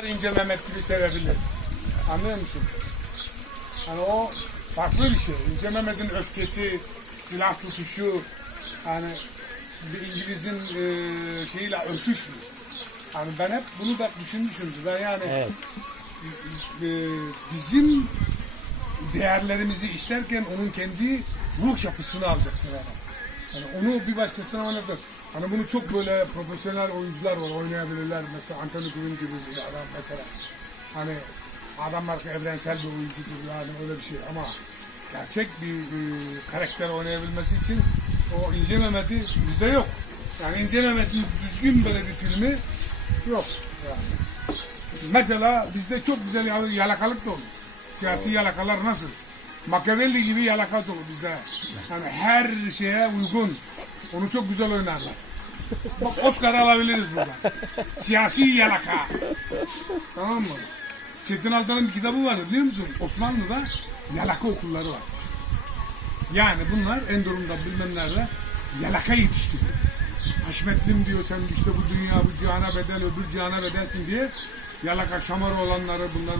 İnce Mehmet gibi sevebilir. Anlıyor musun? Hani o farklı bir şey. İnce Mehmet'in öfkesi, silah tutuşu, hani bir İngiliz'in e, şeyiyle örtüşmüyor. Hani ben hep bunu da düşünmüşümdür. Ben yani Evet. e, bizim değerlerimizi işlerken onun kendi ruh yapısını alacaksın yani. Onu bir başkasına oynatır. Hani bunu çok böyle profesyonel oyuncular var oynayabilirler. Mesela Anthony Quinn gibi bir adam mesela. Hani adamlar evrensel bir oyuncudur yani öyle bir şey ama gerçek bir e, karakter oynayabilmesi için o İnce Mehmet'i bizde yok. Yani İnce Mehmet'in düzgün böyle bir filmi yok. Yani. Mesela bizde çok güzel yal- yalakalık da olur. Siyasi yalakalar nasıl? Machiavelli gibi yalaka dolu bizde. Yani her şeye uygun. Onu çok güzel oynarlar. Bak Oscar alabiliriz burada. Siyasi yalaka. Tamam mı? Çetin Altan'ın bir kitabı var biliyor musun? Osmanlı'da yalaka okulları var. Yani bunlar Endorum'da bilmem nerede yalaka yetiştiriyor. Haşmetlim diyor sen işte bu dünya bu cihana bedel öbür cihana bedelsin diye yalaka şamarı olanları bunlar